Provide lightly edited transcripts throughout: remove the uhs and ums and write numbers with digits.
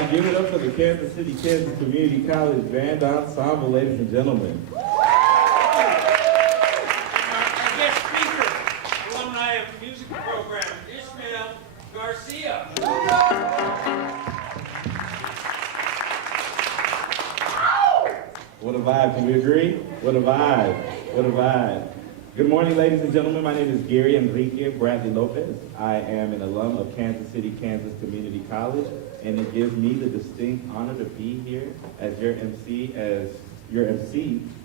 right, give it up for the Kansas City, Kansas Community College Band Ensemble, ladies and gentlemen. Our guest speaker, alumni of the music program, Ishmael Garcia. What a vibe, can we agree? What a vibe, what a vibe. Good morning, ladies and gentlemen. My name is Gary Enrique Bradley Lopez. I am an alum of Kansas City, Kansas Community College, and it gives me the distinct honor to be here as your MC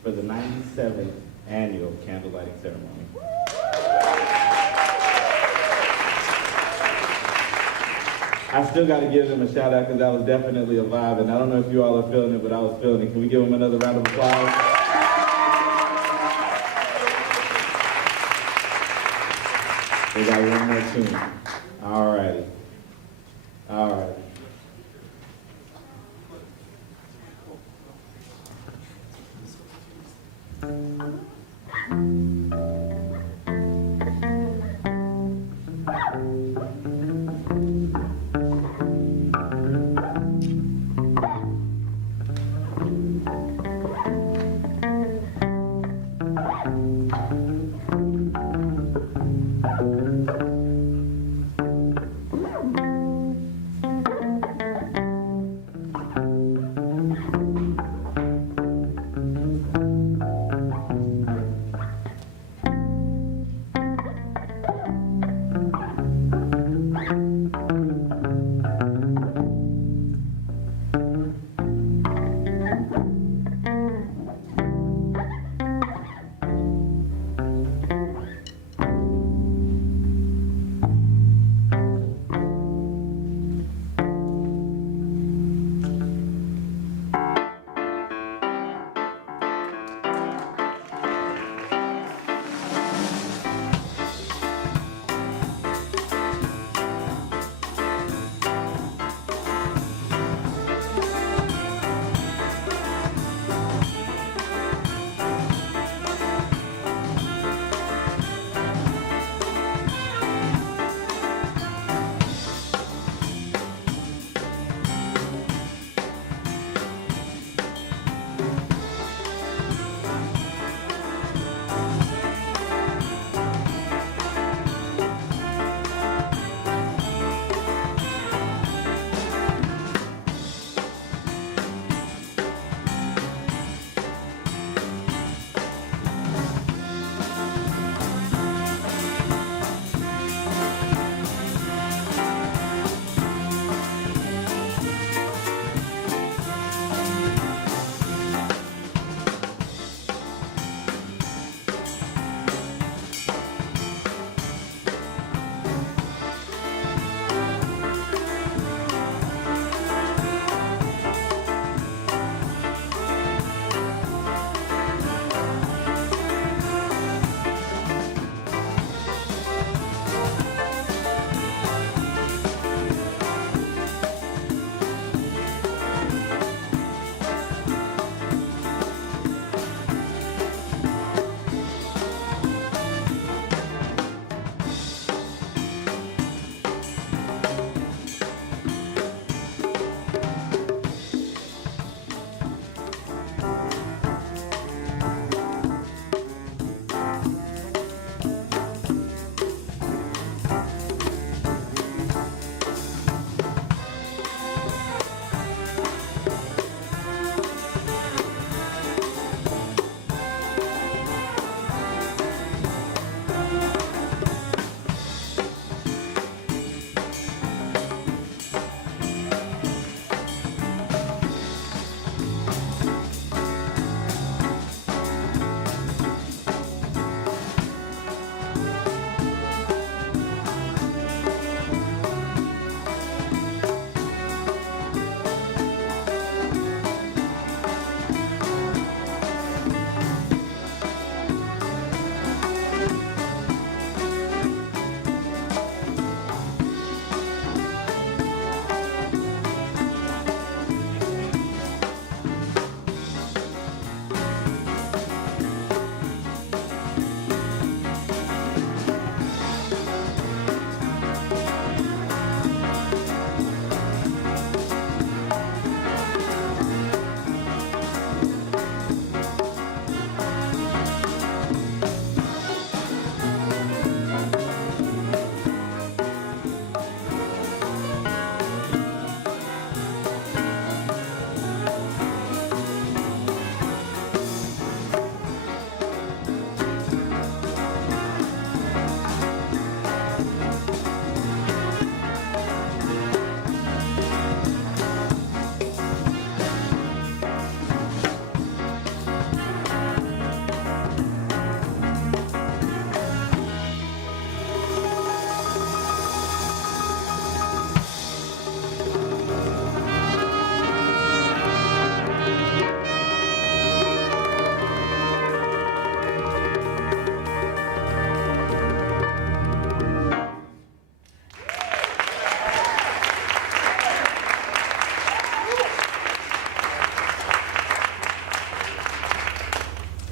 for the 97th annual candle lighting ceremony. I still got to give them a shout out because that was definitely a vibe, and I don't know if you all are feeling it, but I was feeling it. Can we give them another round of applause? We got one more tune. All righty. All right.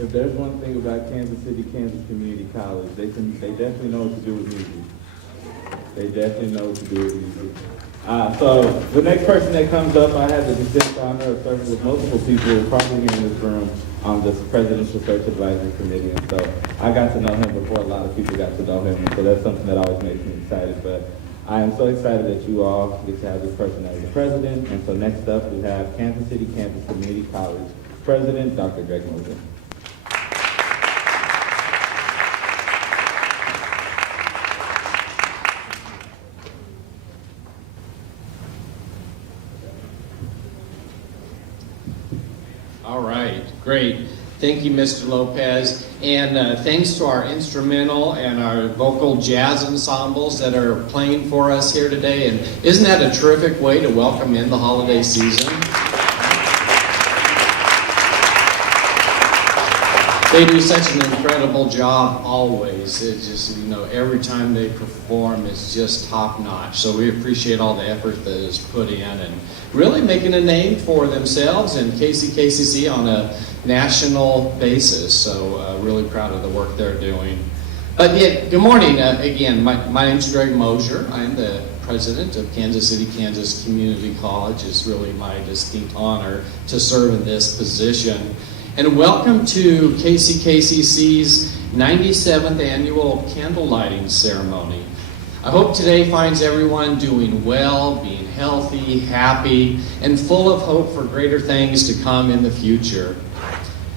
If there's one thing about Kansas City, Kansas Community College, they definitely know what to do with music. They definitely know what to do with music. So the next person that comes up, I had the distinct honor of serving with multiple people probably here in this room on this Presidential Search Advisory Committee. And so I got to know him before a lot of people got to know him. And so that's something that always makes me excited. But I am so excited that you all get to have this person as the president. And so next up, we have Kansas City, Kansas Community College President, Dr. Greg Moser. All right, great. Thank you, Mr. Lopez. And thanks to our instrumental and our vocal jazz ensembles that are playing for us here today. And isn't that a terrific way to welcome in the holiday season? They do such an incredible job always. It's just, every time they perform, it's just top notch. So we appreciate all the effort that is put in and really making a name for themselves and KCKCC on a national basis. So really proud of the work they're doing. But yeah, good morning. Again, my name's Greg Moser. I'm the president of Kansas City, Kansas Community College. It's really my distinct honor to serve in this position. And welcome to KCKCC's 97th annual candle lighting ceremony. I hope today finds everyone doing well, being healthy, happy, and full of hope for greater things to come in the future.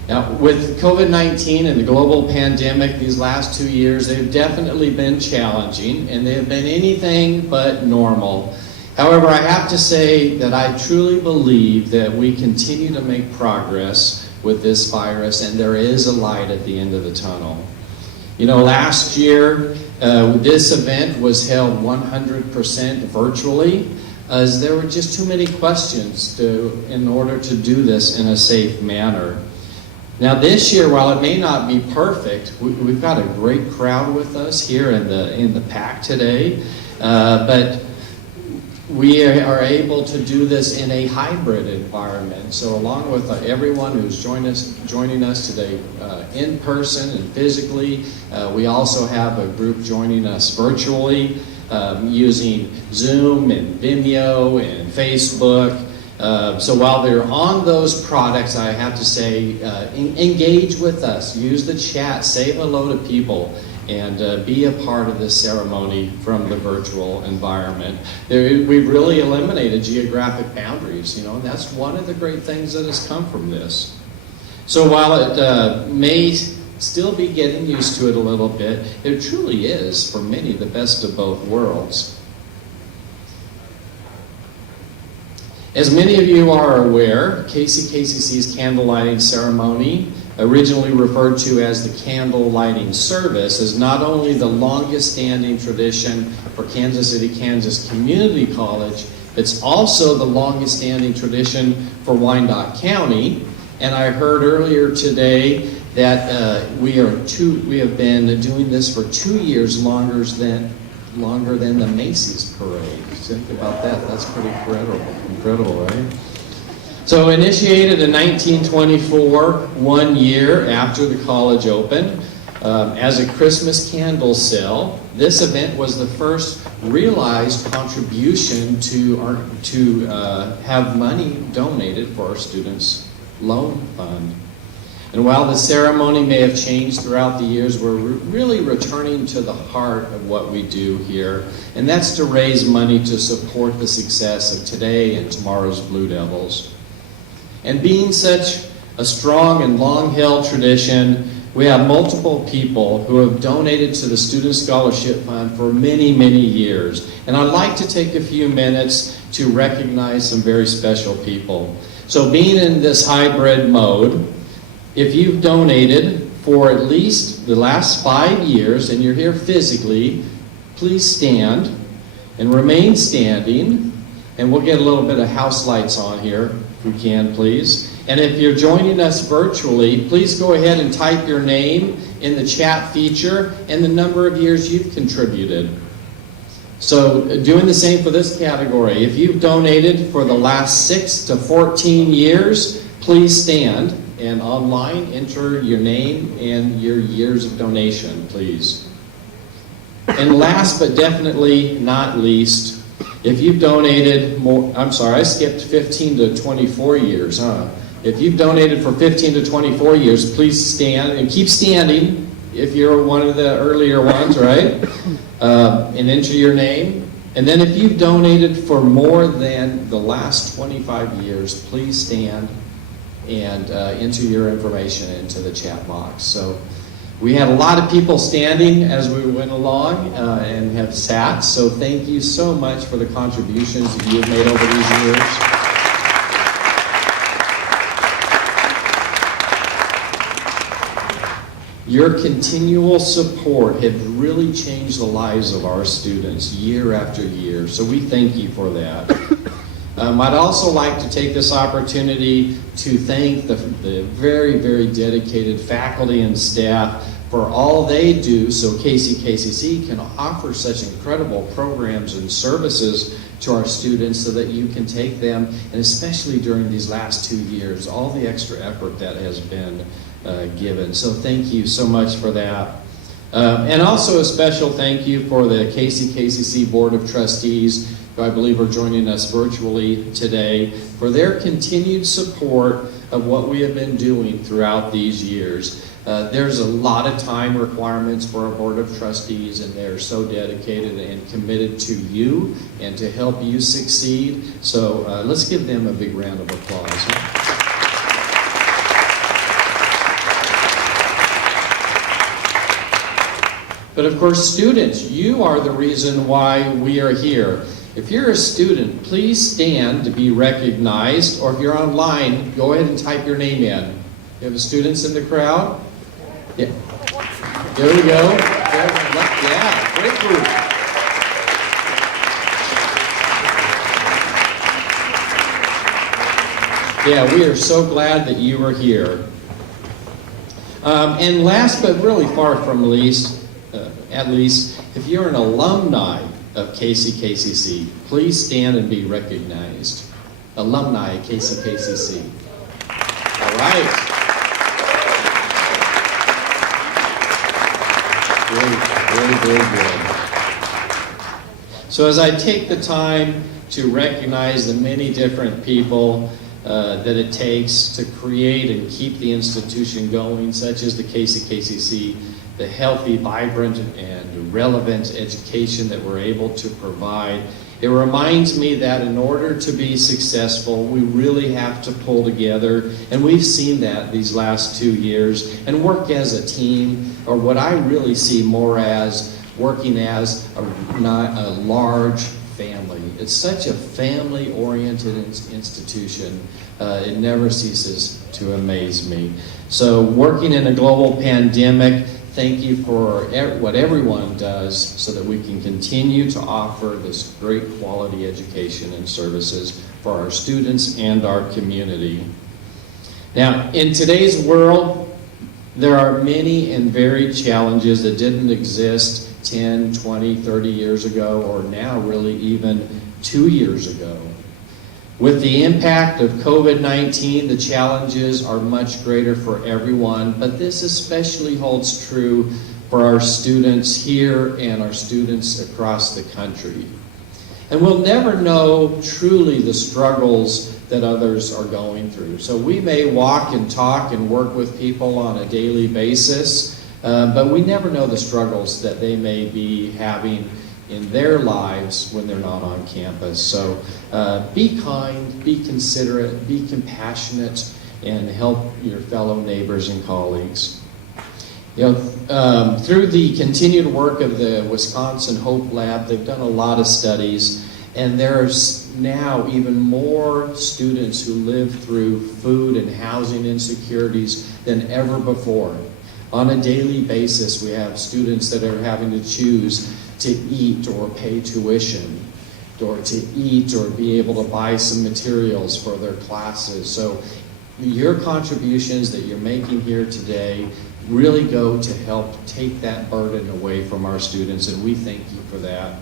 Now, with COVID-19 and the global pandemic these last 2 years, they've definitely been challenging, and they have been anything but normal. However, I have to say that I truly believe that we continue to make progress with this virus, and there is a light at the end of the tunnel. Last year, this event was held 100% virtually, as there were just too many questions in order to do this in a safe manner. Now this year, while it may not be perfect, we've got a great crowd with us here in the PAC today, but we are able to do this in a hybrid environment. So along with everyone who's joining us today in person and physically, we also have a group joining us virtually using Zoom and Vimeo and Facebook. So while they're on those products, I have to say, engage with us, use the chat, say hello to people, and be a part of this ceremony from the virtual environment. We've really eliminated geographic boundaries, and that's one of the great things that has come from this. So while it may still be getting used to it a little bit, it truly is, for many, the best of both worlds. As many of you are aware, KCKCC's candle lighting ceremony, originally referred to as the candle lighting service, is not only the longest standing tradition for Kansas City, Kansas Community College, it's also the longest standing tradition for Wyandotte County. And I heard earlier today that we have been doing this for 2 years longer than the Macy's parade. Think about that. That's pretty incredible, right? So initiated in 1924, 1 year after the college opened, as a Christmas candle sale. This event was the first realized contribution to have money donated for our students' loan fund. And while the ceremony may have changed throughout the years, we're really returning to the heart of what we do here, and that's to raise money to support the success of today and tomorrow's Blue Devils. And being such a strong and long-held tradition, we have multiple people who have donated to the Student Scholarship Fund for many, many years. And I'd like to take a few minutes to recognize some very special people. So being in this hybrid mode, if you've donated for at least the last 5 years and you're here physically, please stand and remain standing. And we'll get a little bit of house lights on here, if we can, please. And if you're joining us virtually, please go ahead and type your name in the chat feature and the number of years you've contributed. So doing the same for this category. If you've donated for the last 6 to 14 years, please stand And online, enter your name and your years of donation, please. And last but definitely not least, if you've donated more, I'm sorry, I skipped 15 to 24 years, huh? If you've donated for 15 to 24 years, please stand and keep standing if you're one of the earlier ones, right? And enter your name. And then if you've donated for more than the last 25 years, please stand and enter your information into the chat box. So we had a lot of people standing as we went along and have sat, so thank you so much for the contributions that you have made over these years. Your continual support has really changed the lives of our students year after year, so we thank you for that. I'd also like to take this opportunity to thank the very, very dedicated faculty and staff for all they do so KCKCC can offer such incredible programs and services to our students so that you can take them, and especially during these last 2 years, all the extra effort that has been given. So thank you so much for that. And also a special thank you for the KCKCC Board of Trustees, who I believe are joining us virtually today, for their continued support of what we have been doing throughout these years. There's a lot of time requirements for our Board of Trustees, and they're so dedicated and committed to you and to help you succeed. So let's give them a big round of applause. But of course, students, you are the reason why we are here. If you're a student, please stand to be recognized, or if you're online, go ahead and type your name in. You have students in the crowd? Yeah. There we go. Yeah, great group. Yeah, we are so glad that you are here. And last but really far from least, at least, if you're an alumni of KCKCC, please stand and be recognized. Alumni of KCKCC. All right. Very, very, very good. So as I take the time to recognize the many different people that it takes to create and keep the institution going, such as the KCKCC, the healthy, vibrant, and relevant education that we're able to provide, it reminds me that in order to be successful, we really have to pull together, and we've seen that these last 2 years, and work as a team, or what I really see more as working as a large family. It's such a family-oriented institution. It never ceases to amaze me. So working in a global pandemic, thank you for what everyone does so that we can continue to offer this great quality education and services for our students and our community. Now, in today's world, there are many and varied challenges that didn't exist 10, 20, 30 years ago, or now really even 2 years ago. With the impact of COVID-19, the challenges are much greater for everyone, but this especially holds true for our students here and our students across the country. And we'll never know truly the struggles that others are going through. So we may walk and talk and work with people on a daily basis, but we never know the struggles that they may be having in their lives when they're not on campus. So be kind, be considerate, be compassionate, and help your fellow neighbors and colleagues. You know, through the continued work of the Wisconsin Hope Lab, they've done a lot of studies, and there's now even more students who live through food and housing insecurities than ever before. On a daily basis, we have students that are having to choose to eat or pay tuition, or to eat or be able to buy some materials for their classes. So your contributions that you're making here today really go to help take that burden away from our students, and we thank you for that.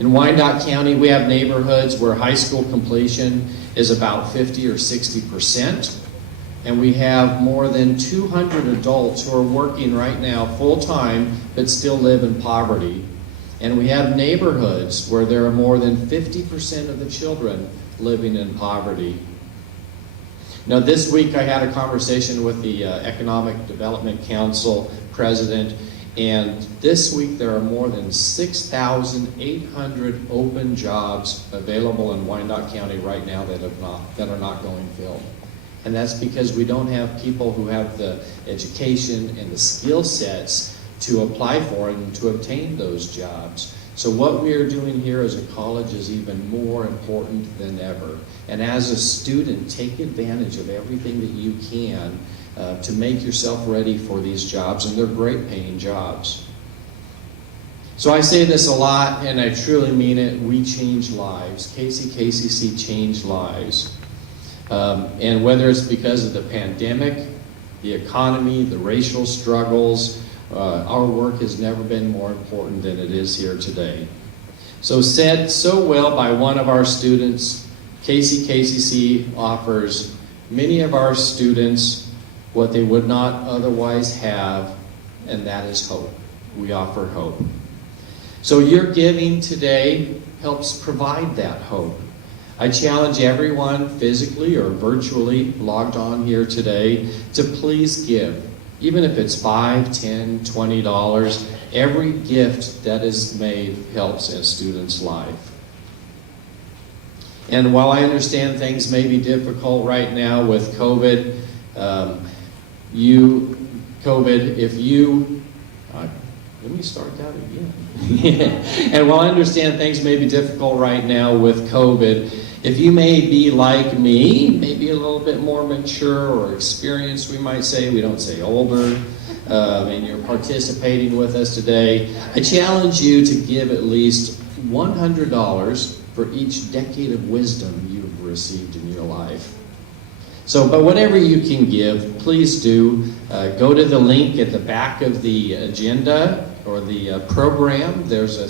In Wyandotte County, we have neighborhoods where high school completion is about 50 or 60%. And we have more than 200 adults who are working right now full-time but still live in poverty. And we have neighborhoods where there are more than 50% of the children living in poverty. Now, this week I had a conversation with the Economic Development Council president, and this week there are more than 6,800 open jobs available in Wyandotte County right now that are not going filled. And that's because we don't have people who have the education and the skill sets to apply for and to obtain those jobs. So what we are doing here as a college is even more important than ever. And as a student, take advantage of everything that you can to make yourself ready for these jobs, and they're great paying jobs. So I say this a lot, and I truly mean it. We change lives. KCC changed lives. And whether it's because of the pandemic, the economy, the racial struggles, our work has never been more important than it is here today. So said so well by one of our students, KCC offers many of our students what they would not otherwise have, and that is hope. We offer hope. So your giving today helps provide that hope. I challenge everyone physically or virtually logged on here today to please give. Even if it's $5, $10, $20, every gift that is made helps a student's life. And while I understand things may be difficult right now with COVID, let me start that again. And while I understand things may be difficult right now with COVID, if you may be like me, maybe a little bit more mature or experienced, we might say, we don't say older, and you're participating with us today, I challenge you to give at least $100 for each decade of wisdom you've received in your life. So, but whatever you can give, please do. Go to the link at the back of the agenda or the program. There's a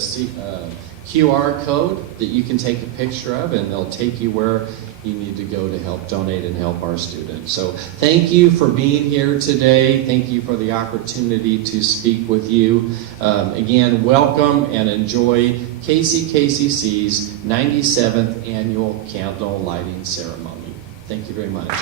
QR code that you can take a picture of, and they'll take you where you need to go to help donate and help our students. So thank you for being here today. Thank you for the opportunity to speak with you. Again, welcome and enjoy KCC's 97th annual candle lighting ceremony. Thank you very much.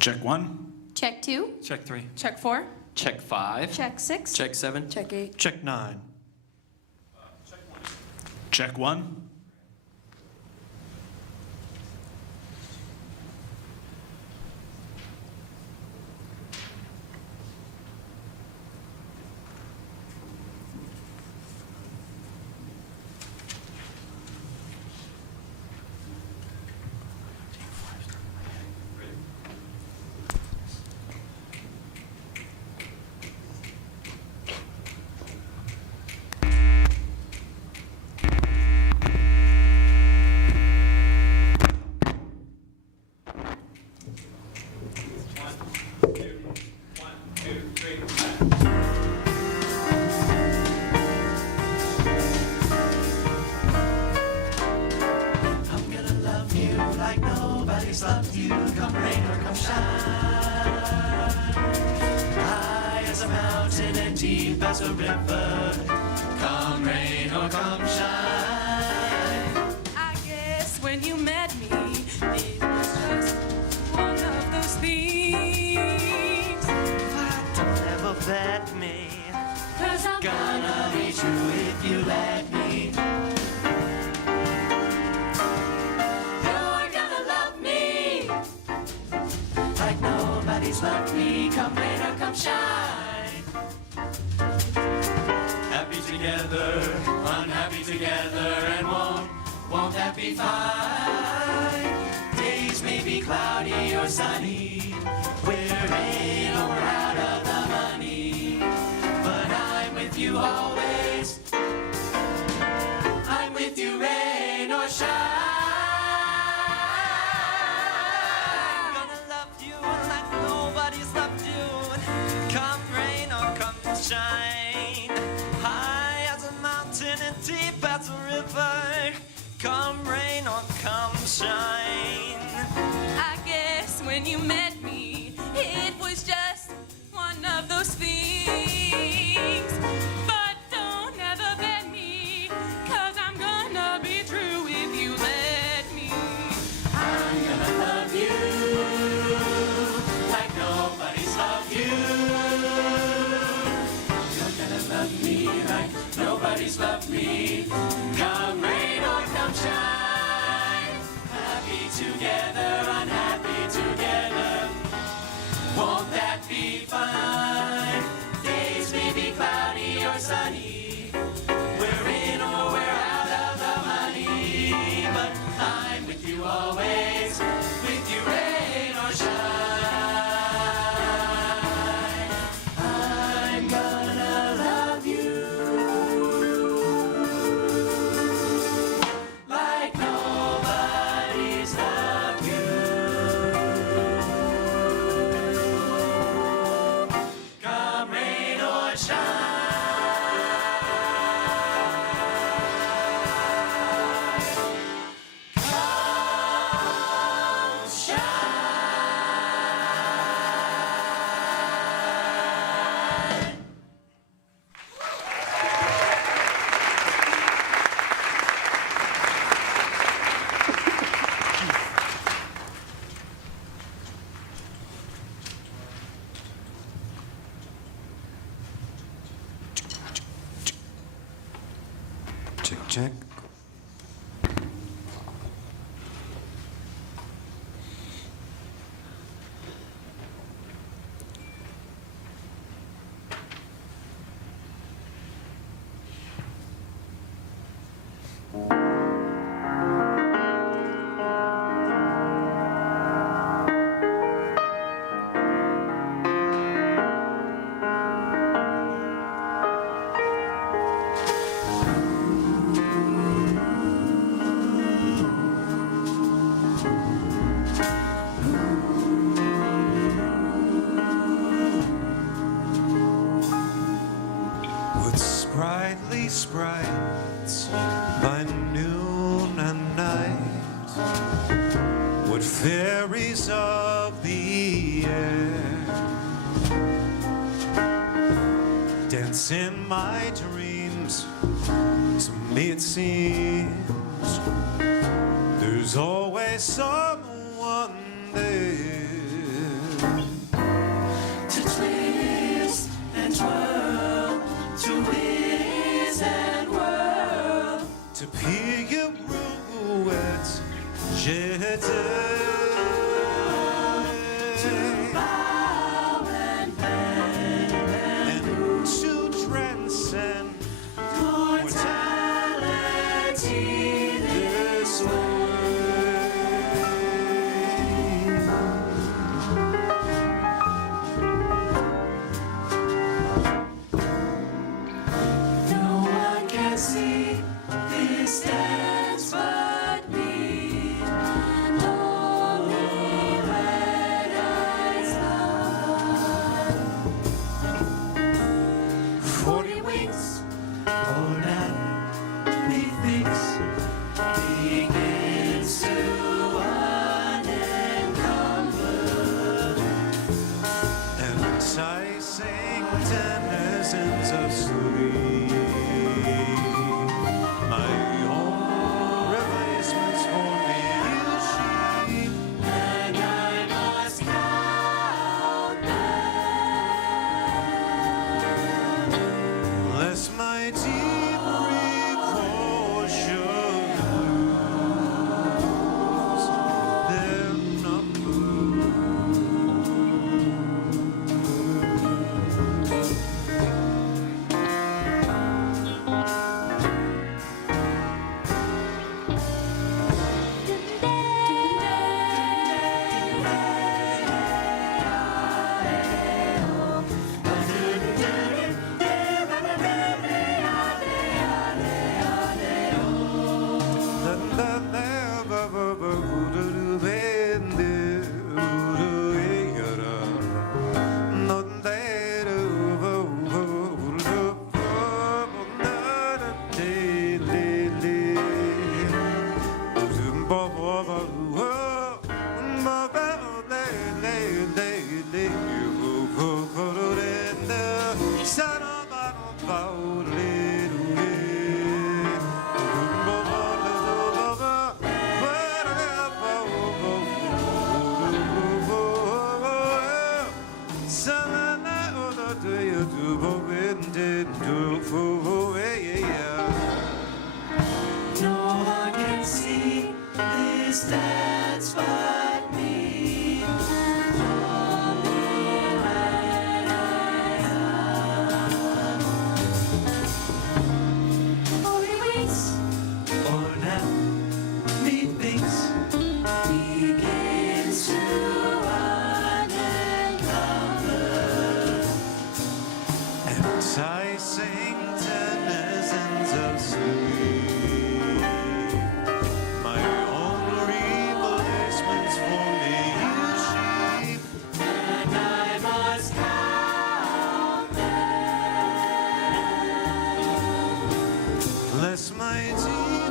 Check 1. Check 2. Check 3. Check 4. Check 5. Check 6. Check 7. Check 8. Check 9. Check 1. Loved you, come rain or come shine. High as a mountain and deep as a river, come rain or come shine. I guess when you met me, it was just one of those things. But don't ever bet me, 'Cause I'm gonna be true if you let me. Nobody's loved me, come rain or come shine. Happy together, unhappy together, and won't that be fine? Days may be cloudy or sunny, we're in or river, come rain or come shine. I guess when you met me, it was just one of those things. But don't ever bet me, 'cause I'm gonna be true if you let me. I'm gonna love you like nobody's loved you. You're gonna love me like nobody's loved me. Come rain or come shine. Happy together, unhappy together. Won't that be fine? Days may be cloudy or sunny. We're in or we're out of the money. But I'm with you always, with you rain or shine. I'm gonna love you like nobody's loved you. Come rain or shine. Come shine. Check, check. With sprightly sprites by noon and night, what fairies of the air dance in my dreams. To me it seems there's always someone there. To twist and twirl, to whiz and whirl. To pirouette, jeter. To bow and bend And to transcend mortality this way. No one can see this dance but me, and only red eyes love. 40 winks, all that methinks begins to unencumber. enticing denizens of sleep. My own replacements for me is sheep. And I must count them, Lest my deep precaution lose their number. No one can see this dance but me. Only when I am. Only waits for now. Methinks begins to run and cover. Enticing denizens of sleep. My own replacements for me is sheep. And I must count them. Lest my deep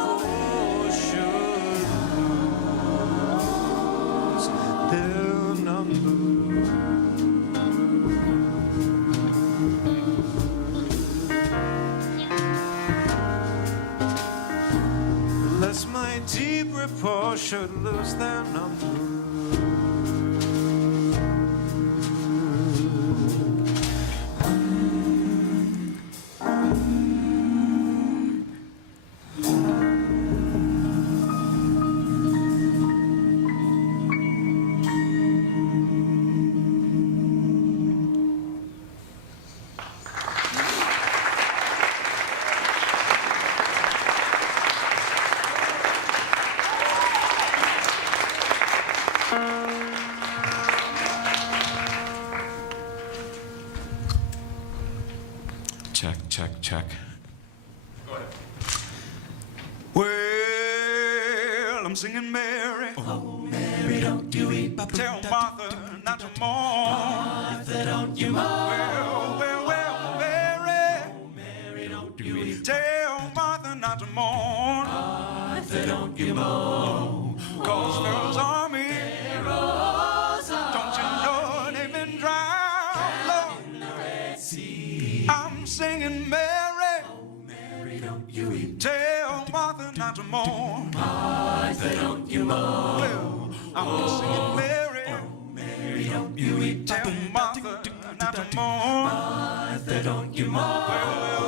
report should lose their number. Lest my deep report should lose their number. Check, check, check. Well, I'm singing Mary. Oh, Mary, don't you weep. Tell Martha not to mourn. Martha, don't you mourn. Well, Mary. Oh, Mary, don't you weep. Tell Martha not to mourn. Martha, don't you mourn. Cause Pharaoh's army, Pharaoh's don't you know they've been drowned, Lord? in the Red Sea. I'm singing Mary. Oh, Mary, don't you weep. Tell Martha not to mourn. Martha, don't you mourn. Well, I'm singing Mary. Mary, don't you weep. Tell Martha not to mourn. Martha, don't you mourn.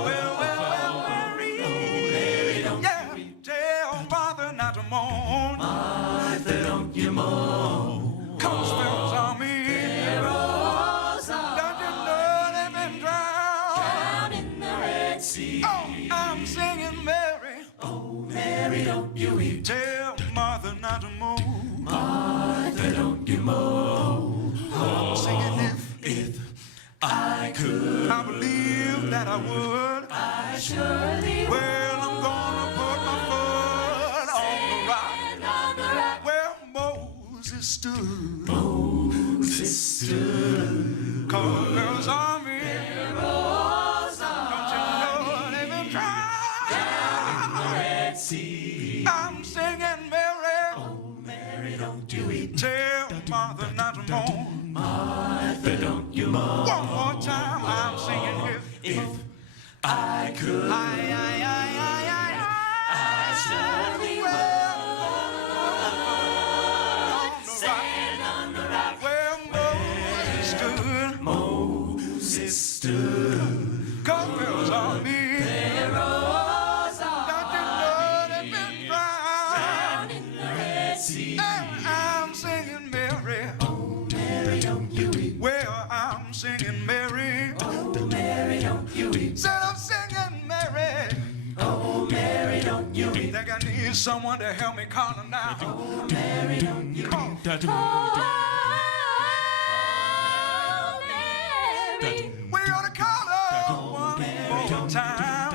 Well, Mary. Mary, don't Yeah, tell Martha not to mourn. Martha, don't you mourn. Cause Pharaoh's army, Pharaoh's don't you know they've been drowned? down in the Red Sea. Oh, I'm singing Mary. Oh, Mary, don't you weep. Tell Martha not to move. Martha, don't you mourn. I'm singing if I could, I believe that I would. I surely would. Well, I'm gonna put my foot on the rock And on the rock where Moses stood. Moses stood. Cause Pharaoh's army, Pharaoh's don't you know they've been drowned? Red Sea. I'm singing Mary. Oh, Mary, don't you weep. Tell Martha not to mourn. Martha, don't you mourn. One more time, I'm singing if I could, I surely would. Stand on the rock where Moses stood. Moses stood. Cause Pharaoh's army, Pharaoh's don't you know they've been drowned? down in the Red Sea. And I'm singing Mary. Oh, Mary, don't you weep. Well, I'm singing Mary. Oh, Mary, don't you weep. Said I'm singing Mary. Oh, Mary, don't you weep. Think I need someone to help me calm her now. Oh, Mary, don't you weep. Come on. We ought to call her one more time.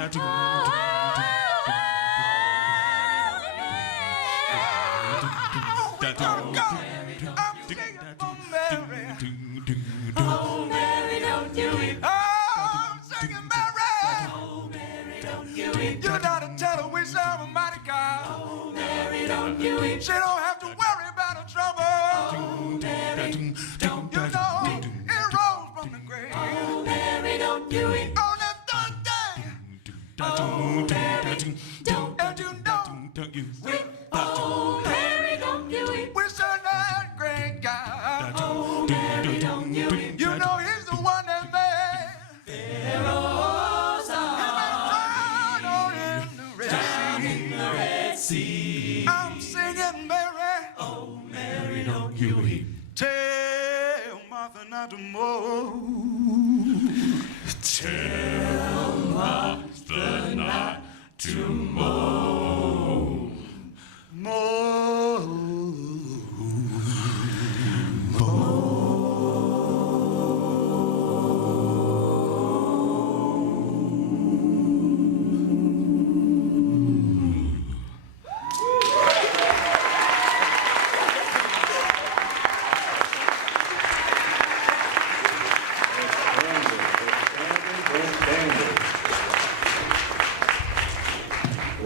Oh, we gotta go. I'm singing for Mary. Oh, Mary, don't you weep. Oh, I'm singing Mary. Oh, Mary, don't you weep. You gotta tell her we serve a mighty God. Oh, Mary, don't you weep. She don't have to worry about her trouble. Oh, Mary, Don't you know it rose from the grave? Oh, Mary, don't you weep. On that third day, Oh, Mary, don't and you know Don't you weep. Oh, Mary, don't you weep. we serve that great God. Oh, Mary, don't you weep. You know he's the one that made Rosa, down in the Red Sea. I'm singing Mary. oh, Mary, don't you weep? Tell Martha not to move. The night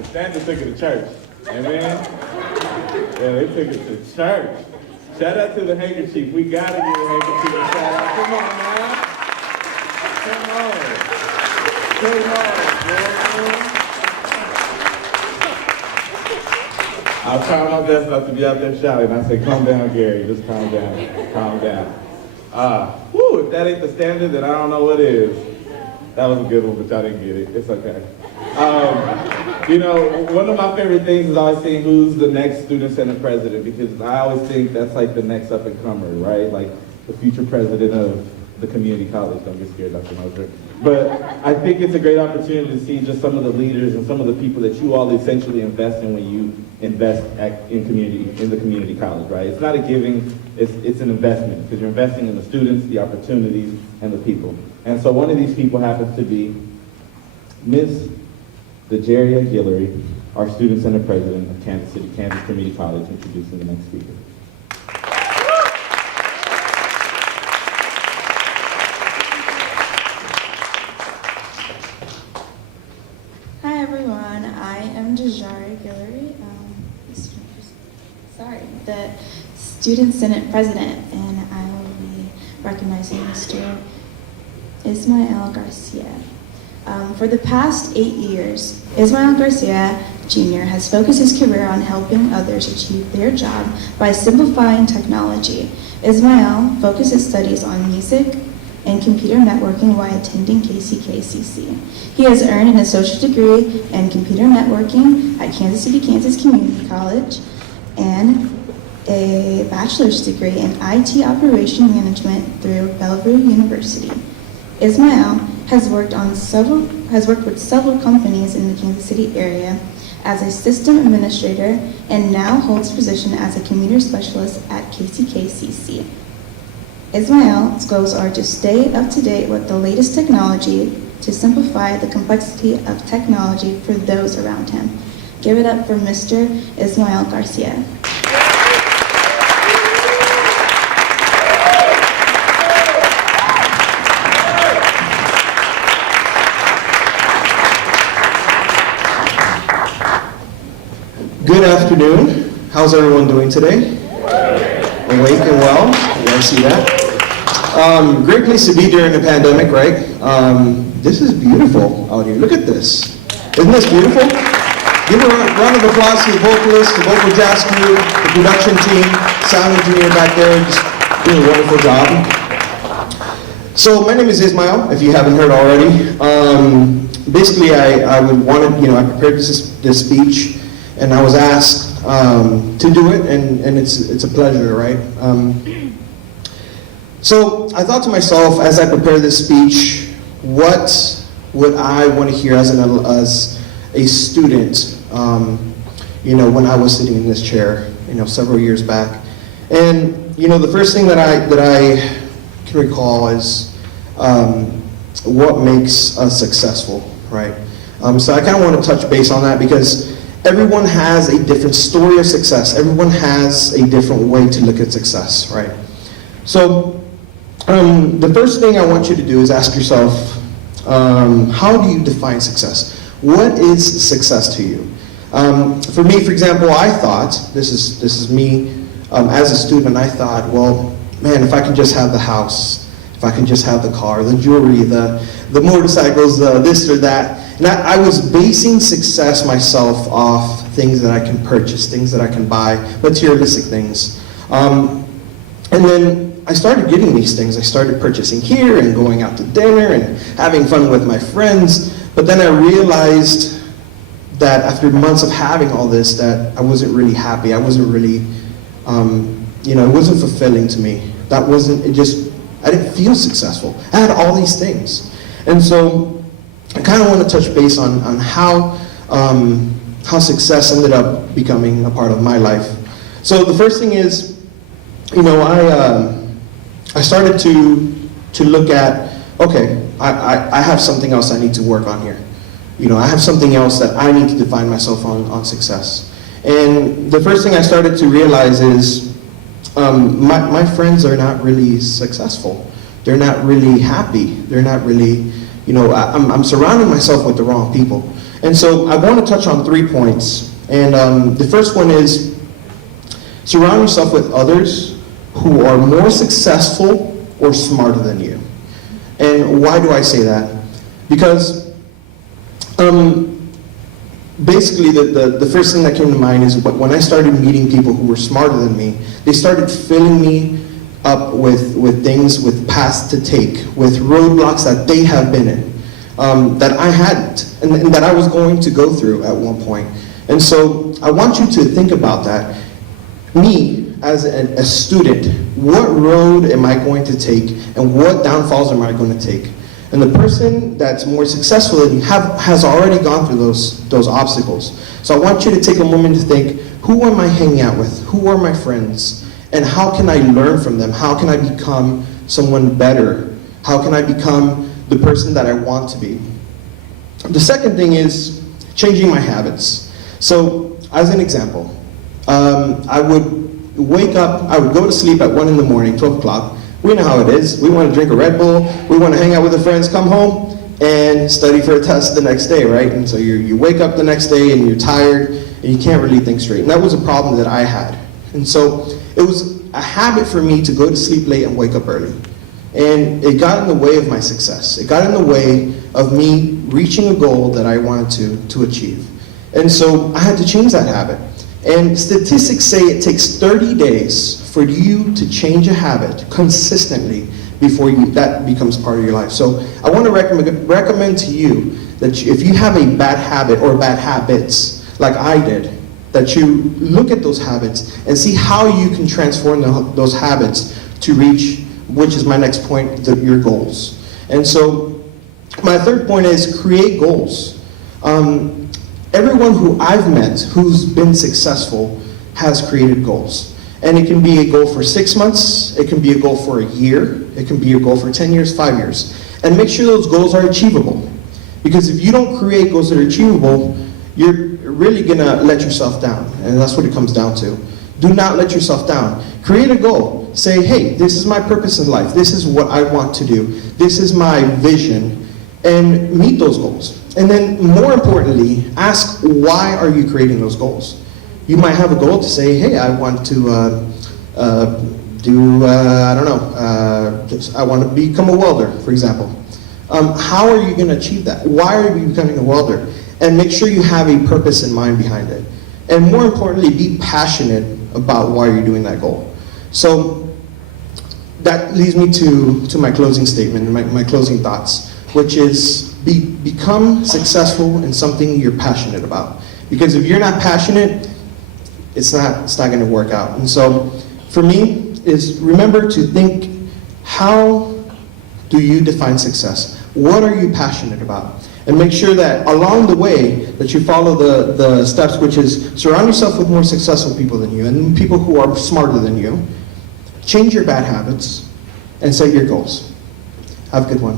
The Standard took it to church. Amen. Yeah, they took it to church. Shout out to the handkerchief. We gotta give the handkerchief a shout out. Come on now. Come on. I try my best not to be out there shouting. I say, calm down, Gary. Just calm down. Calm down. If that ain't the Standard, then I don't know what is. That was a good one, but y'all didn't get it. It's okay. One of my favorite things is always seeing who's the next student senate president, because I always think that's like the next up and comer, right? Like the future president of the community college. Don't get scared, Dr. Moser. But I think it's a great opportunity to see just some of the leaders and some of the people that you all essentially invest in when you invest in the community college, right? It's not a giving, it's an investment, because you're investing in the students, the opportunities, and the people. And so one of these people happens to be Ms. Dejaria Guillory, our Student Senate President of Kansas City, Kansas Community College, introducing the next speaker. Hi everyone, I am Dejaria Guillory, the Student Senate President, and I will be recognizing Mr. Ismael Garcia. For the past 8 years, Ismael Garcia Jr. has focused his career on helping others achieve their job by simplifying technology. Ismael focused his studies on music and computer networking while attending KCKCC. He has earned an associate degree in computer networking at Kansas City, Kansas Community College and a bachelor's degree in IT operation management through Bellevue University. Ismael has worked with several companies in the Kansas City area as a system administrator and now holds a position as a commuter specialist at KCKCC. Ismael's goals are to stay up to date with the latest technology, to simplify the complexity of technology for those around him. Give it up for Mr. Ismael Garcia. Good afternoon. How's everyone doing today? Awake and well? You guys see that? Great place to be during the pandemic, right? This is beautiful out here. Look at this. Isn't this beautiful? Give a round of applause to the vocalist, the vocal jazz crew, the production team, sound engineer back there, just doing a wonderful job. So my name is Ismael, if you haven't heard already. Basically, I prepared this speech, and I was asked to do it, and it's a pleasure, right? So I thought to myself, as I prepared this speech, what would I want to hear as a student, when I was sitting in this chair, several years back. And, the first thing that I can recall is what makes us successful, right? So I kind of want to touch base on that, because everyone has a different story of success. Everyone has a different way to look at success, right? So the first thing I want you to do is ask yourself, how do you define success? What is success to you? For me, for example, I thought, this is me as a student, I thought, well, man, if I can just have the house, if I can just have the car, the jewelry, the motorcycles, this or that. And I was basing success myself off things that I can purchase, things that I can buy, materialistic things. And then I started getting these things. I started purchasing here and going out to dinner and having fun with my friends. But then I realized that after months of having all this, that I wasn't really happy. I wasn't really, it wasn't fulfilling to me. I didn't feel successful. I had all these things. And so I kind of want to touch base on how success ended up becoming a part of my life. So the first thing is, I started to look at, okay, I have something else I need to work on here. I have something else that I need to define myself on success. And the first thing I started to realize is my friends are not really successful. They're not really happy. They're not really, I'm surrounding myself with the wrong people. And so I want to touch on 3 points. And the first one is surround yourself with others who are more successful or smarter than you. And why do I say that? Because basically the first thing that came to mind is when I started meeting people who were smarter than me, they started filling me up with things, with paths to take, with roadblocks that they have been in, that I hadn't, and that I was going to go through at one point. And so I want you to think about that. Me, as a student, what road am I going to take, and what downfalls am I going to take? And the person that's more successful than you has already gone through those obstacles. So I want you to take a moment to think, who am I hanging out with? Who are my friends? And how can I learn from them? How can I become someone better? How can I become the person that I want to be? The second thing is changing my habits. So as an example, I would wake up, I would go to sleep at 1 in the morning, 12 o'clock. We know how it is. We want to drink a Red Bull. We want to hang out with our friends, come home, and study for a test the next day, right? And so you wake up the next day and you're tired and you can't really think straight. And that was a problem that I had. And so it was a habit for me to go to sleep late and wake up early. And it got in the way of my success. It got in the way of me reaching a goal that I wanted to achieve. And so I had to change that habit. And statistics say it takes 30 days for you to change a habit consistently before that becomes part of your life. So I want to recommend to you that if you have a bad habit or bad habits, like I did, that you look at those habits and see how you can transform those habits to reach, which is my next point, your goals. And so my third point is create goals. Everyone who I've met who's been successful has created goals. And it can be a goal for 6 months, it can be a goal for a year, it can be a goal for 10 years, 5 years. And make sure those goals are achievable. Because if you don't create goals that are achievable, you're really gonna let yourself down. And that's what it comes down to. Do not let yourself down. Create a goal. Say, hey, this is my purpose in life. This is what I want to do. This is my vision. And meet those goals. And then more importantly, ask why are you creating those goals? You might have a goal to say, hey, I want to I want to become a welder, for example. How are you going to achieve that? Why are you becoming a welder? And make sure you have a purpose in mind behind it. And more importantly, be passionate about why you're doing that goal. So that leads me to my closing statement, my closing thoughts, which is become successful in something you're passionate about. Because if you're not passionate, it's not going to work out. And so for me is remember to think, how do you define success? What are you passionate about? And make sure that along the way that you follow the steps, which is surround yourself with more successful people than you and people who are smarter than you. Change your bad habits and set your goals. Have a good one.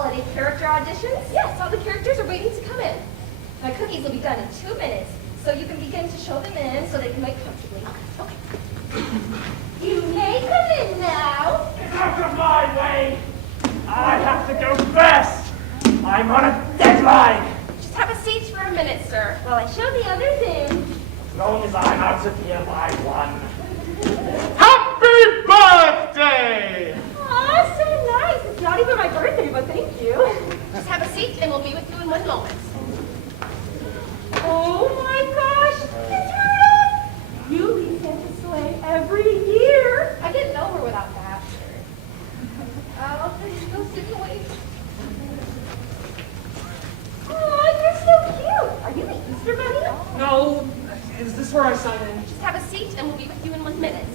holiday character auditions? Yes, all the characters are waiting to come in. My cookies will be done in 2 minutes, so you can begin to show them in so they can wait comfortably. Okay. You may come in now. Get out of my way! I have to go first! I'm on a deadline! Just have a seat for a minute, sir, while I show the others in. As long as I'm out of here by 1. Happy birthday! Aw, so nice. It's not even my birthday, but thank you. Just have a seat and we'll be with you in 1 moment. Oh my gosh, it's Rudolph! You leave Santa's sleigh every year. I get nowhere without that. Oh, go sit and wait. Oh, you're so cute. Are you the Easter Bunny? No, is this where I sign in? Just have a seat and we'll be with you in 1 minute.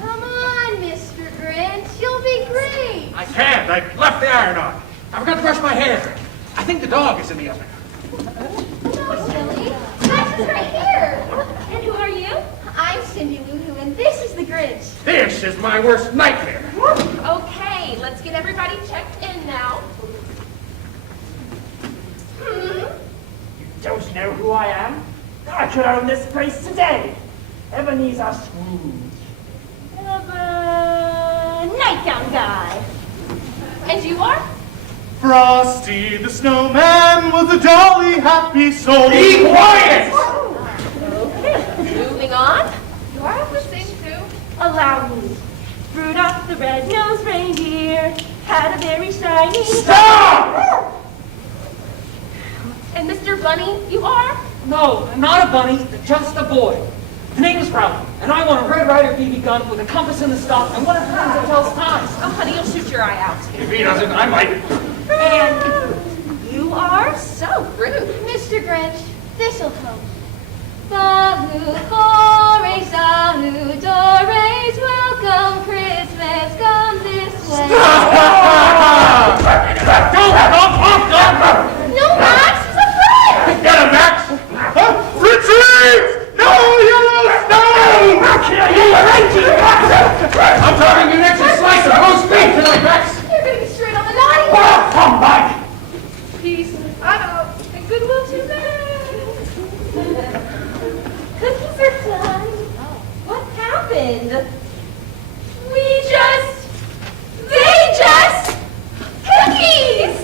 Come on, Mr. Grinch. You'll be great. I can't. I left the iron on. I forgot to brush my hair. I think the dog is in the oven. No, silly. Max is right here. And who are you? I'm Cindy Lou Who, and this is the Grinch. This is my worst nightmare. Okay, let's get everybody checked in now. You don't know who I am? I could own this place today. Ebenezer Scrooge. Nightgown guy. And you are? Frosty the Snowman was a jolly happy soul. Be quiet! Okay, moving on. You are up to sing too. Allow me. Rudolph the red-nosed reindeer had a very shiny... Stop! And Mr. Bunny, you are? No, not a bunny, just a boy. The name is Ralph, and I want a Red Ryder BB gun with a compass in the stock and one of the things that tells time. Oh, honey, you'll shoot your eye out. If he doesn't, I might. And you are so rude. Mr. Grinch, this'll come. Bahu Kore Sahu Dores, welcome Christmas, come this way. No, Max, it's a friend! Get him, Max! Retreat! No, Yellowstone! I'm talking you an extra slice of roast beef tonight, Max! You're gonna be straight on the naughty Oh, list. come back! Peace, I know, and goodwill too bad. Cookies are done. What happened? They just... Cookies!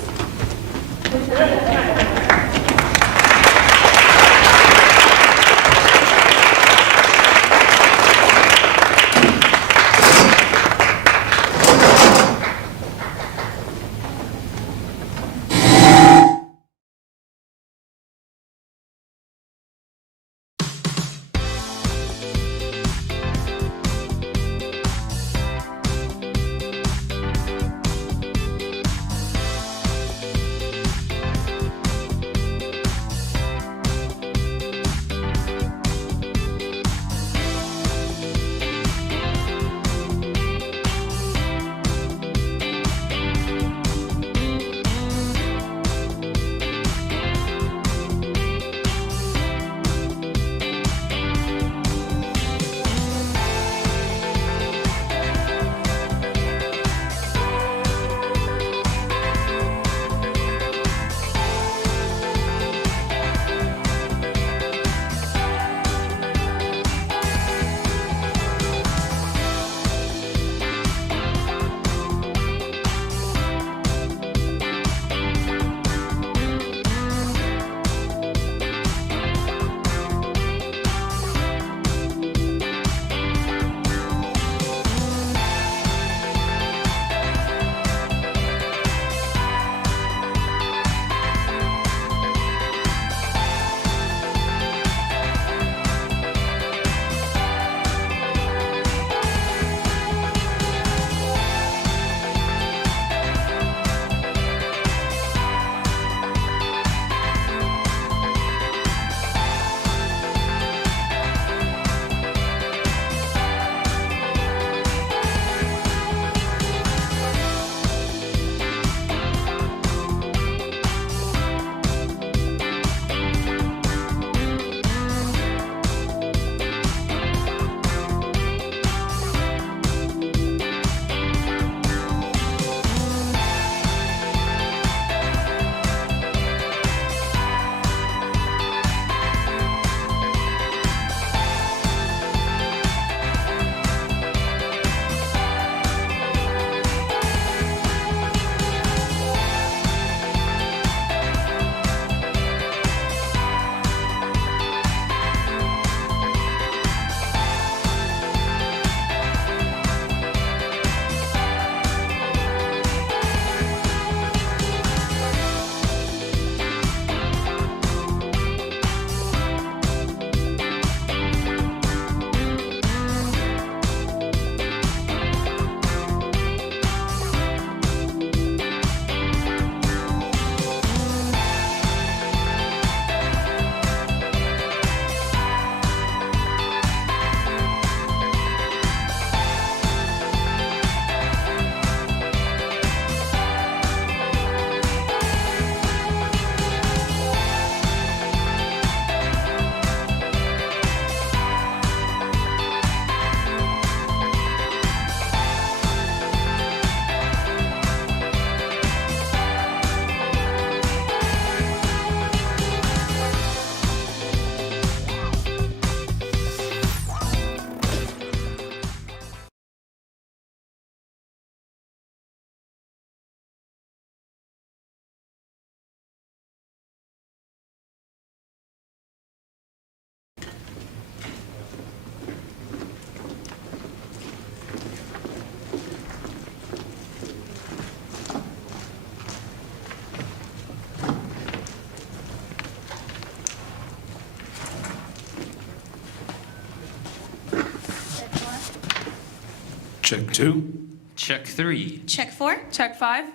Check 2. Check 3. Check 4. Check 5.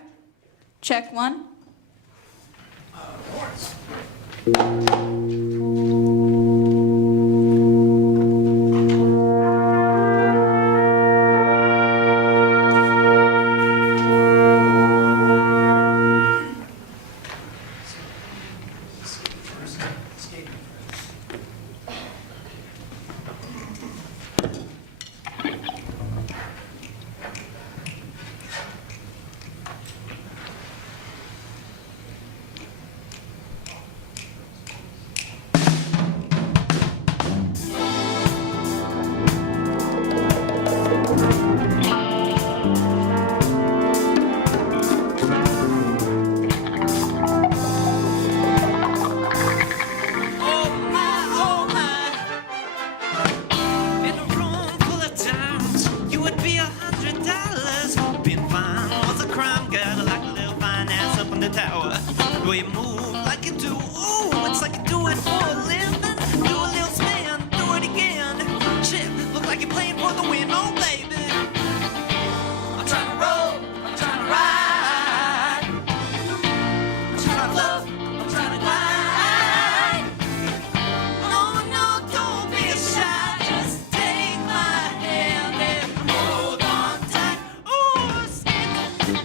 Check 1. way you move like you do. Ooh, it's like you do it for a living. Do a little spin, do it again. Shit, look like you're playing for the win, oh baby. I'm trying to roll, I'm trying to ride. I'm trying to float, I'm trying to glide. No, no, don't be shy. Just take my hand and hold on tight. Ooh, skip,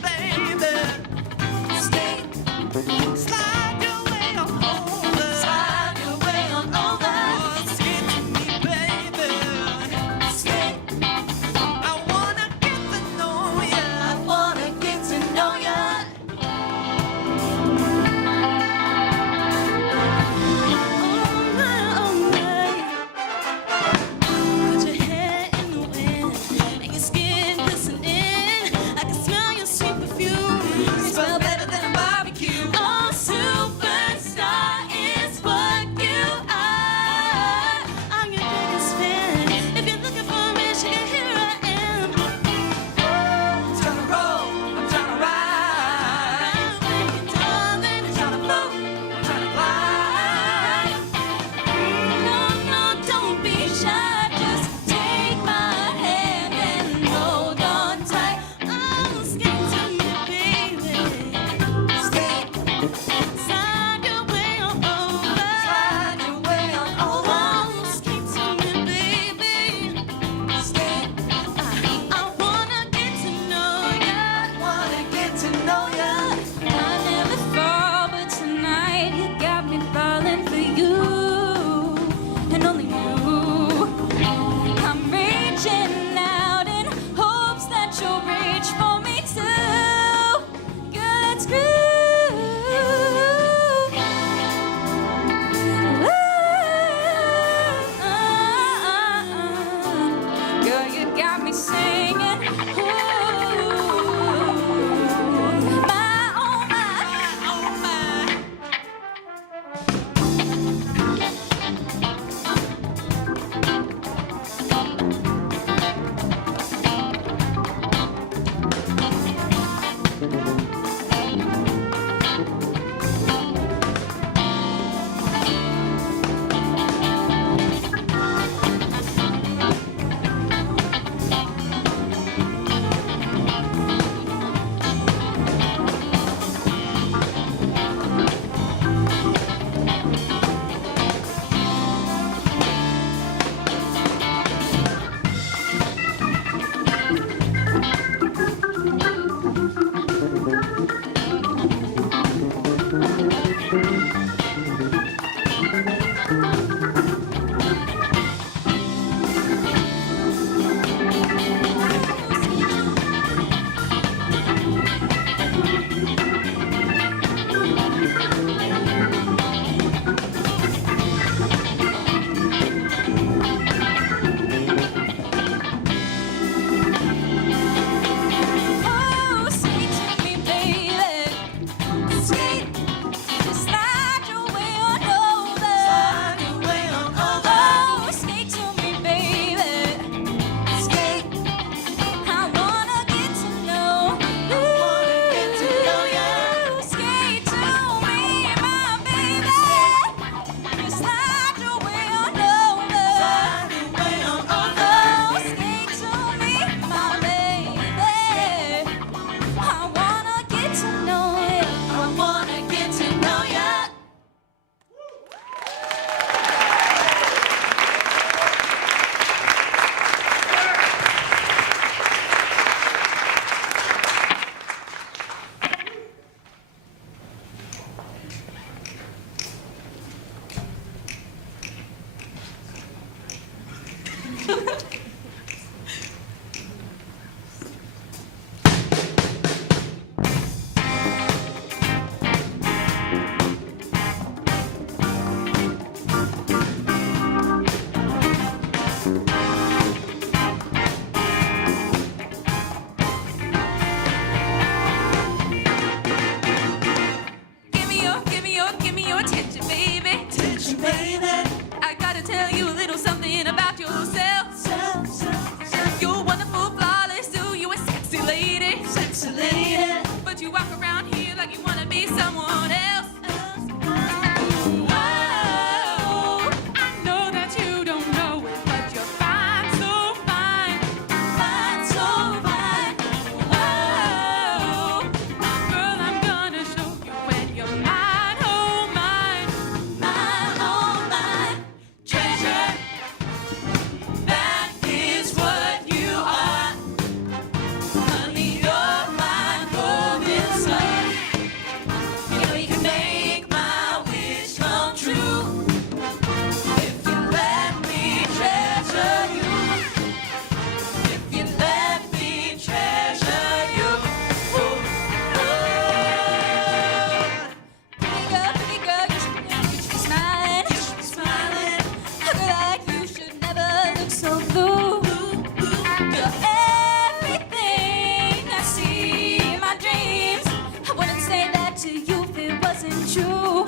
baby. Skate, slide your way on over. Slide your way on over. Oh, skate to me, baby. Skate. I wanna get to know ya. I wanna get to know ya. Oh my. Put your hair in the wind and your skin glistening. I can smell your sweet perfume. You smell better than a barbecue. Oh, superstar is what you are. I'm your biggest fan. If you're looking for me, here I am. I'm trying to roll, I'm trying to ride. Darling, I'm trying to float, I'm trying to glide. No, no, don't be shy. Just take my hand and hold on tight. Oh, skate to me, baby. Skate, slide your way on over. Slide your way on over. Oh, skate to me, baby. Skate, I wanna get to know ya. Wanna get to know ya. I never fall, but tonight you got me falling for you, and only you. I'm reaching out in hopes that you'll reach for me too. Girl, let's groove. Give me your attention, baby. Attention, baby. I gotta tell you a little something about yourself. You're wonderful, flawless, ooh, you a sexy lady. Sexy lady. But you walk around here like you wanna be someone else. Whoa, I know that you don't know it, but you're fine, so fine. Fine, so fine. Whoa, girl, I'm gonna show you when you're mine, oh mine. Mine, oh mine. Treasure, that is what you are. Honey, you're my golden sun. You know you can make my wish come true if you let me treasure you. If you let me treasure you. Pretty girl, you should be smiling. You should be smiling. A girl like you should never look so blue. You're everything I see in my dreams. I wouldn't say that to you if it wasn't true.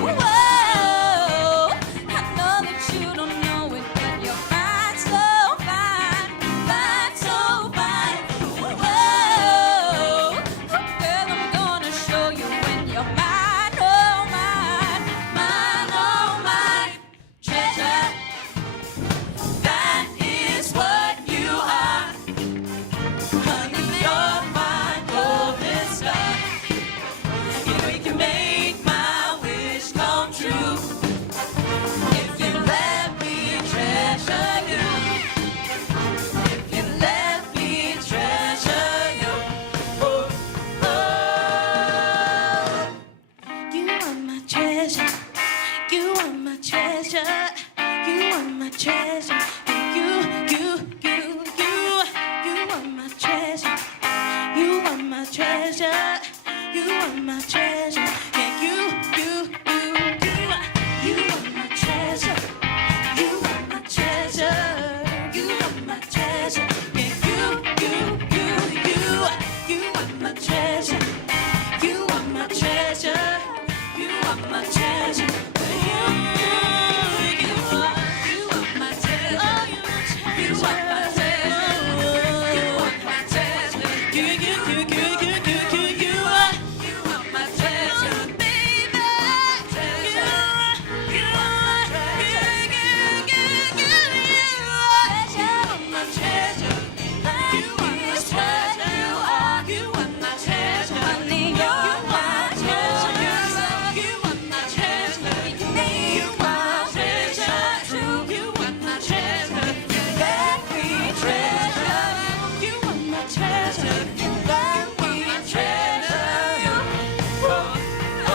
Whoa, I know that you don't know it, but you're fine, so fine, fine, so fine. Whoa, girl, I'm gonna show you when you're mine, oh mine, mine, oh mine. Treasure, that is what you are. Honey, you're my golden star. You know you can make my wish come true if you let me treasure you. If you let me treasure you. Oh, oh. You are my treasure. You are my treasure. You are my treasure. You are my treasure. You are my treasure. You are my treasure. Yeah, you are my treasure. You are my treasure. You are my treasure. Yeah, you are my treasure. You are my treasure. You are my treasure. You are my treasure. You are my treasure. You are my treasure. You are my treasure, baby. Treasure. You are my treasure. You are my treasure. You are my treasure. Honey, you're my treasure. You are my treasure. You are treasure. True. You are my treasure. You let me treasure. You are my treasure. You let me treasure you. Oh, oh.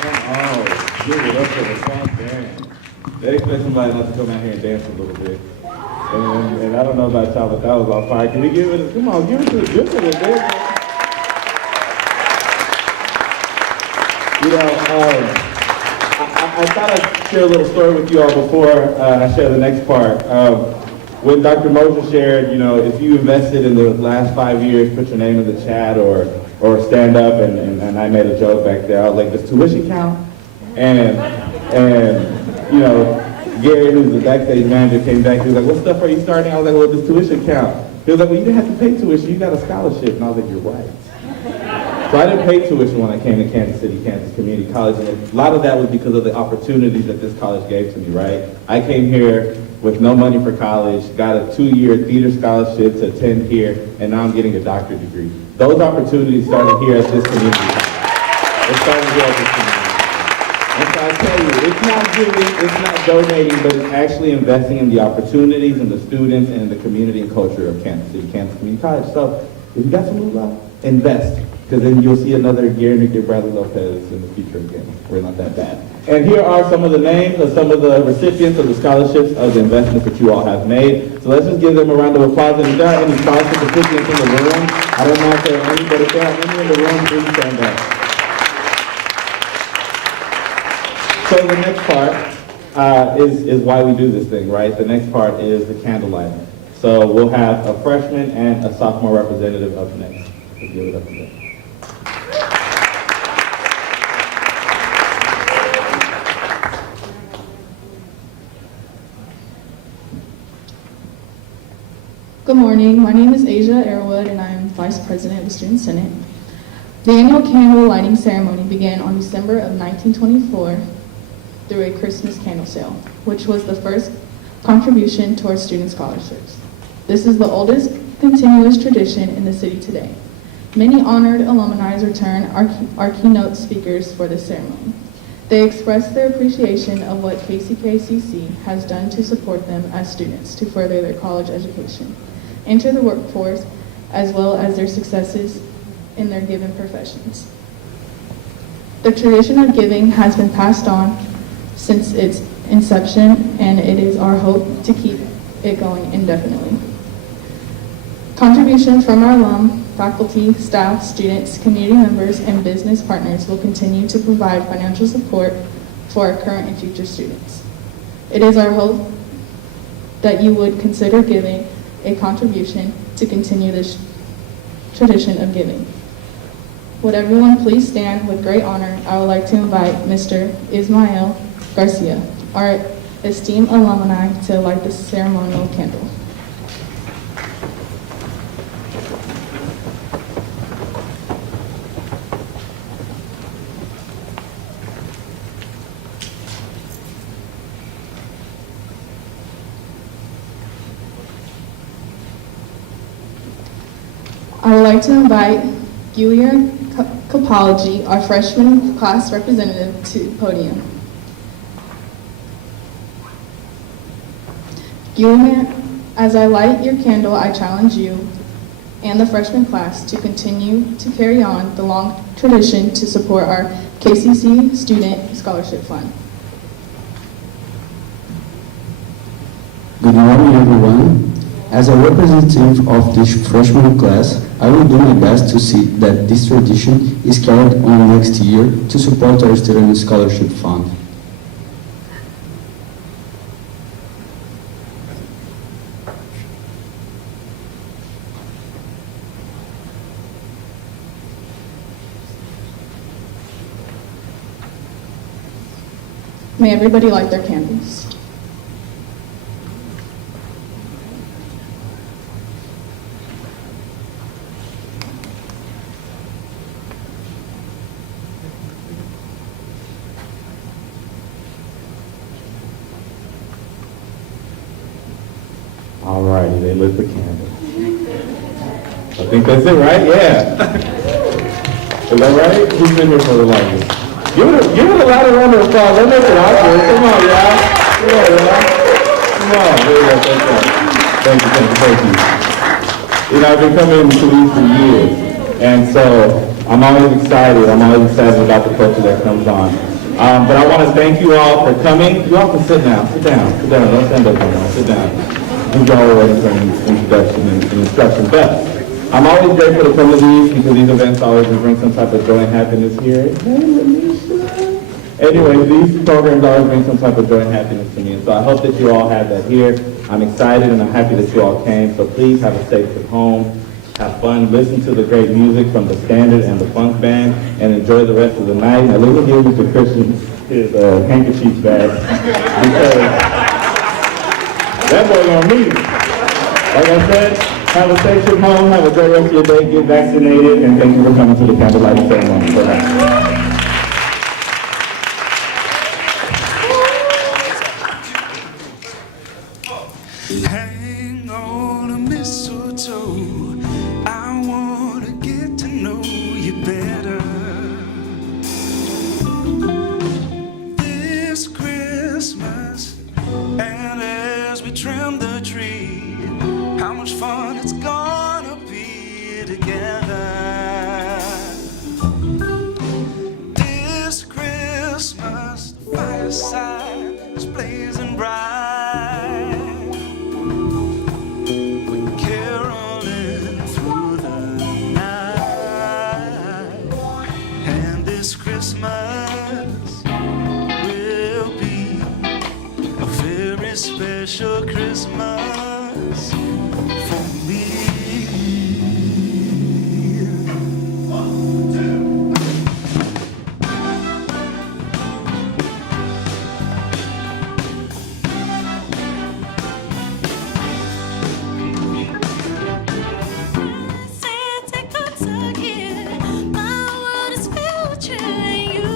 Come on. Give it up for the front band. They expect somebody else to come out here and dance a little bit. And I don't know about y'all, but that was on fire. Can we give it, come on, give it to the band. You know, I thought I'd share a little story with you all before I share the next part. When Dr. Moses shared, you know, if you invested in the last 5 years, put your name in the chat or stand up, and I made a joke back there. I was like, does tuition count? And you know, Gary, who's the backstage manager, came back. He was like, what stuff are you starting? I was like, well, does tuition count? He was like, well, you didn't have to pay tuition. You got a scholarship. And I was like, you're right. So I didn't pay tuition when I came to Kansas City, Kansas Community College, and a lot of that was because of the opportunities that this college gave to me, right? I came here with no money for college, got a 2-year theater scholarship to attend here, and now I'm getting a doctorate degree. Those opportunities started here at this community college. It started here at this community. And so I tell you, it's not giving, it's not donating, but it's actually investing in the opportunities and the students and the community and culture of Kansas City, Kansas Community College. So if you got some moolah, invest, because then you'll see another Gary Nicky Bradley Lopez in the future again. We're not that bad. And here are some of the names of some of the recipients of the scholarships of the investments that you all have made. So let's just give them a round of applause. And if there are any scholarship recipients in the room, I don't know if there are any, but if there are any in the room, please stand up. So the next part is why we do this thing, right? The next part is the candlelight. So we'll have a freshman and a sophomore representative up next. Let's give it up again. Good morning. My name is Asia Airwood, and I am Vice President of the Student Senate. The annual candle lighting ceremony began on December of 1924 through a Christmas candle sale, which was the first contribution towards student scholarships. This is the oldest continuous tradition in the city today. Many honored alumni return our keynote speakers for this ceremony. They express their appreciation of what KCKCC has done to support them as students to further their college education, enter the workforce, as well as their successes in their given professions. The tradition of giving has been passed on since its inception, and it is our hope to keep it going indefinitely. Contributions from our alum, faculty, staff, students, community members, and business partners will continue to provide financial support for our current and future students. It is our hope that you would consider giving a contribution to continue this tradition of giving. Would everyone please stand with great honor? I would like to invite Mr. Ismael Garcia, our esteemed alumni, to light the ceremonial candle. I would like to invite Giulia Capology, our freshman class representative, to the podium. Giulia, as I light your candle, I challenge you and the freshman class to continue to carry on the long tradition to support our KCC Student Scholarship Fund. Good morning, everyone. As a representative of this freshman class, I will do my best to see that this tradition is carried on next year to support our Student Scholarship Fund. May everybody light their candles. All righty, they lit the candle. I think that's it, right? Yeah. Is that right? Who's been here for the longest? Give it a loud round of applause. Don't make it awkward. Come on, y'all. Come on, y'all. Come on. There you go. That's right. Thank you. You know, I've been coming to these for years, and so I'm always excited. I'm always excited about the culture that comes on. But I want to thank you all for coming. You all can sit now. Sit down. Sit down. Don't stand up no more. Sit down. We've already for an introduction and instruction. But I'm always grateful to come to these because these events always bring some type of joy and happiness here. Anyway, these programs always bring some type of joy and happiness to me. And so I hope that you all have that here. I'm excited and I'm happy that you all came. So please have a safe trip home. Have fun. Listen to the great music from the Standard and the Funk Band and enjoy the rest of the night. Now let me give Mr. Christian his handkerchief back because that boy on me. Like I said, Have a safe trip home. Have a great rest of your day. Get vaccinated. And thank you for coming to the candlelight ceremony. Bye-bye. Hang on a mistletoe. I want to get to know you better. This Christmas, and as we trim the tree, how much fun it's gonna be together. This Christmas, the fireside is blazing bright. Christmas will be a very special Christmas for me. One, two. Santa Claus again, my world is filled with you.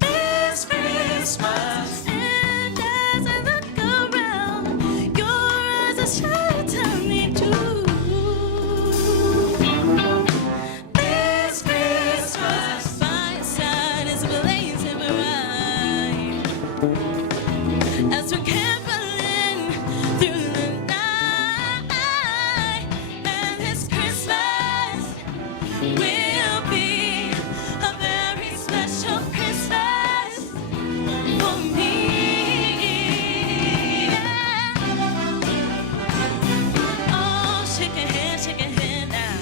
This Christmas, and as I look around, your eyes are shining to me too. This Christmas, fireside is blazing bright as we're caroling through the night. And this Christmas will be a very special Christmas for me. Oh, shake your hand now.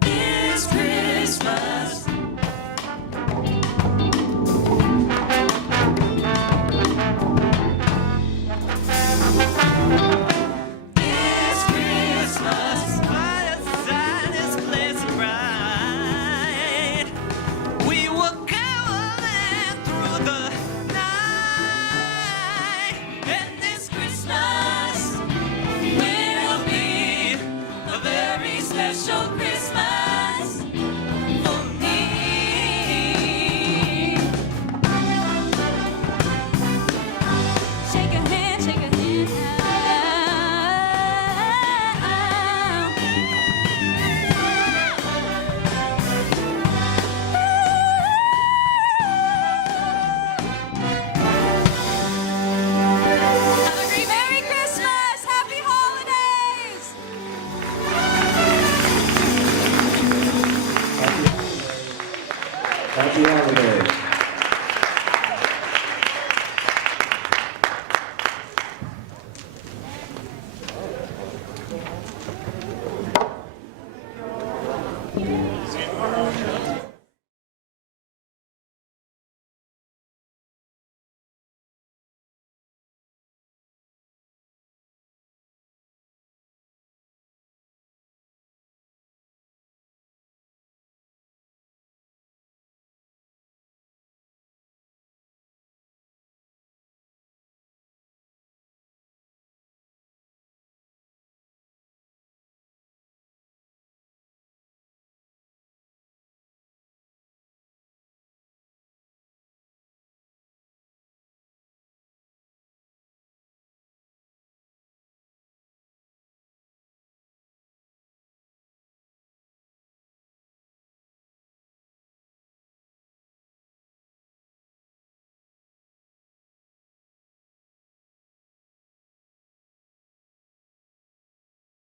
This Christmas, this Christmas, fireside is blazing bright. We were caroling through the night, and this Christmas will be a very special Christmas for me. Shake your hand now. Have a great Merry Christmas! Happy holidays! Happy holidays.